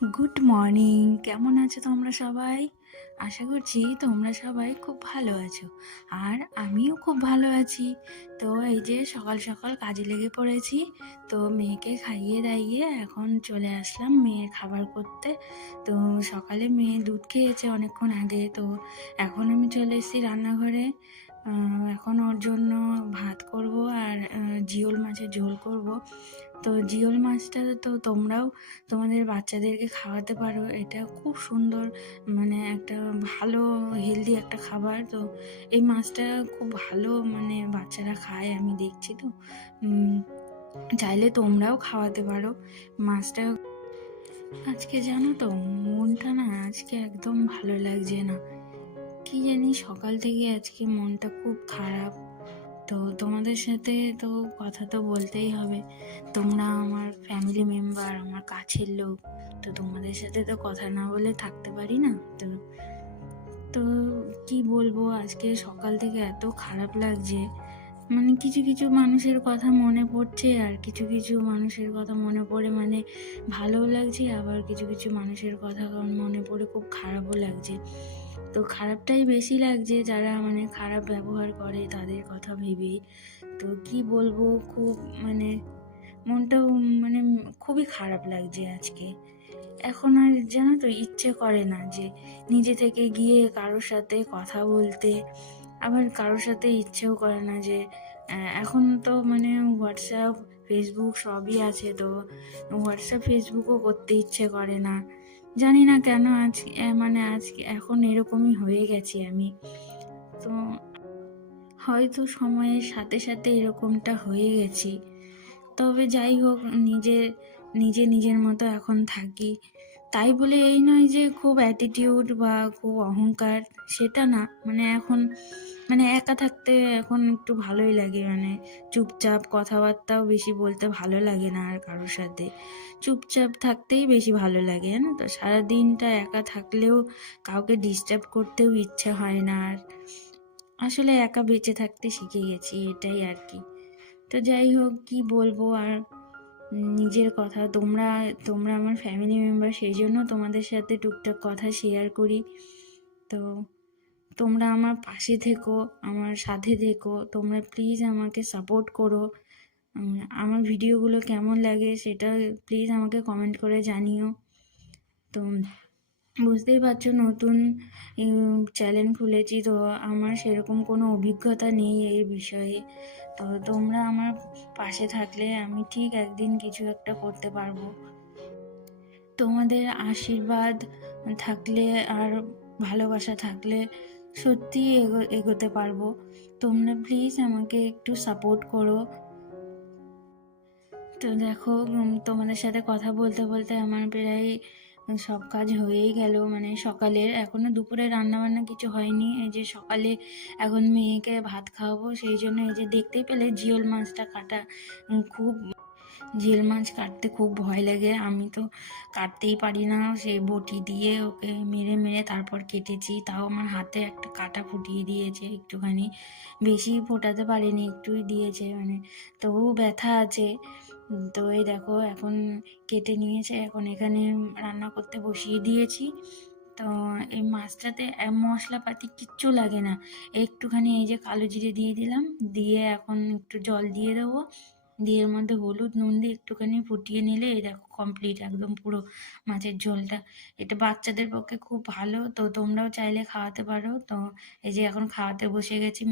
Good morning. কেমন আছো তোমরা সবাই? আশা করছি তোমরা সবাই খুব ভালো আছো, আর আমিও খুব ভালো আছি। তো এই যে সকাল সকাল কাজে লেগে পড়েছি। তো মেয়েকে খাইয়ে দাইয়ে এখন চলে আসলাম মেয়ের খাবার করতে। তো সকালে মেয়ে দুধ খেয়েছে অনেকক্ষণ আগে, তো এখন আমি চলে এসেছি রান্নাঘরে। এখন ওর জন্য ভাত করব আর জিওল মাছের ঝোল করব। তো জিওল মাছটা তো তোমরাও তোমাদের বাচ্চাদেরকে খাওয়াতে পারো। এটা খুব সুন্দর, মানে একটা ভালো হেলদি একটা খাবার। তো এই মাছটা খুব ভালো, মানে বাচ্চারা খায় আমি দেখছি। তো চাইলে তোমরাও খাওয়াতে পারো মাছটা। আজকে জানো তো, মনটা না আজকে একদম ভালো লাগছে না। কি জানি, সকাল থেকে আজকে মনটা খুব খারাপ। তো তোমাদের সাথে তো কথা তো বলতেই হবে, তোমরা আমার ফ্যামিলি মেম্বার, আমার কাছের লোক। তো তোমাদের সাথে তো কথা না বলে থাকতে পারি না। তো তো কি বলবো, আজকে সকাল থেকে এত খারাপ লাগছে। মানে কিছু কিছু মানুষের কথা মনে পড়ছে, আর কিছু কিছু মানুষের কথা মনে পড়ে মানে ভালোও লাগছে, আবার কিছু কিছু মানুষের কথা মনে পড়ে খুব খারাপও লাগছে। তো খারাপটাই বেশি লাগছে, যারা মানে খারাপ ব্যবহার করে তাদের কথা ভেবেই। তো কি বলবো, খুব মানে মনটাও মানে খুবই খারাপ লাগছে আজকে। এখন আর জানো তো ইচ্ছে করে না যে নিজে থেকে গিয়ে কারোর সাথে কথা বলতে। আবার কারোর সাথে ইচ্ছেও করে না যে এখন তো মানে হোয়াটসঅ্যাপ ফেসবুক সবই আছে, তো হোয়াটসঅ্যাপ ফেসবুকও করতে ইচ্ছে করে না। জানি না কেন আজ মানে আজকে এখন এরকমই হয়ে গেছি আমি। তো হয়তো সময়ের সাথে সাথে এরকমটা হয়ে গেছি। তবে যাই হোক, নিজে নিজে নিজের মতো এখন থাকি। তাই বলে এই নয় যে খুব অ্যাটিটিউড বা খুব অহংকার, সেটা না। মানে এখন মানে একা থাকতে এখন একটু ভালোই লাগে। মানে চুপচাপ, কথাবার্তাও বেশি বলতে ভালো লাগে না আর কারোর সাথে। চুপচাপ থাকতেই বেশি ভালো লাগে, জানো তো। সারাদিনটা একা থাকলেও কাউকে ডিস্টার্ব করতেও ইচ্ছে হয় না। আর আসলে একা বেঁচে থাকতে শিখে গেছি, এটাই আর কি। তো যাই হোক, কি বলবো আর। নিজের কথা, তোমরা তোমরা আমার ফ্যামিলি মেম্বার, সেই জন্য তোমাদের সাথে টুকটাক কথা শেয়ার করি। তো তোমরা আমার পাশে থেকো, আমার সাথে থেকো। তোমরা প্লিজ আমাকে সাপোর্ট করো। আমার ভিডিওগুলো কেমন লাগে সেটা প্লিজ আমাকে কমেন্ট করে জানিও। তো বুঝতেই পারছো, নতুন চ্যানেল খুলেছি, তো আমার সেরকম কোনো অভিজ্ঞতা নেই এই বিষয়ে। তো তোমরা আমার পাশে থাকলে আমি ঠিক একদিন কিছু একটা করতে পারবো। তোমাদের আশীর্বাদ থাকলে আর ভালোবাসা থাকলে সত্যি এগোতে পারবো। তোমরা প্লিজ আমাকে একটু সাপোর্ট করো। তো দেখো, তোমাদের সাথে কথা বলতে বলতে আমার প্রায় সব কাজ হয়েই গেল। মানে সকালের, এখনো দুপুরে রান্না বান্না কিছু হয়নি। এই যে সকালে এখন মেয়েকে ভাত খাওয়াবো, সেই জন্য এই যে দেখতেই পেলে জিওল মাছটা কাটা। খুব জিওল মাছ কাটতে খুব ভয় লাগে, আমি তো কাটতেই পারি না। সেই বটি দিয়ে ওকে মেরে মেরে তারপর কেটেছি, তাও আমার হাতে একটা কাটা ফুটিয়ে দিয়েছে একটুখানি। বেশি ফোটাতে পারিনি, একটুই দিয়েছে, মানে তবুও ব্যথা আছে। তো এই দেখো এখন কেটে নিয়েছে, এখন এখানে রান্না করতে বসিয়ে দিয়েছি। তো এই মাছটাতে মশলাপাতি কিচ্ছু লাগে না। একটুখানি এই যে কালো জিরে দিয়ে দিলাম, দিয়ে এখন একটু জল দিয়ে দেবো, দিয়ে এর মধ্যে হলুদ নুন দিয়ে একটুখানি ফুটিয়ে নিলে এই দেখো কমপ্লিট একদম পুরো মাছের ঝোলটা। এটা বাচ্চাদের পক্ষে খুব ভালো, তো তোমরাও চাইলে খাওয়াতে পারো। তো এই যে এখন খাওয়াতে বসে গেছি।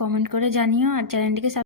কমেন্ট করে জানিও, আর চ্যানেলটিকে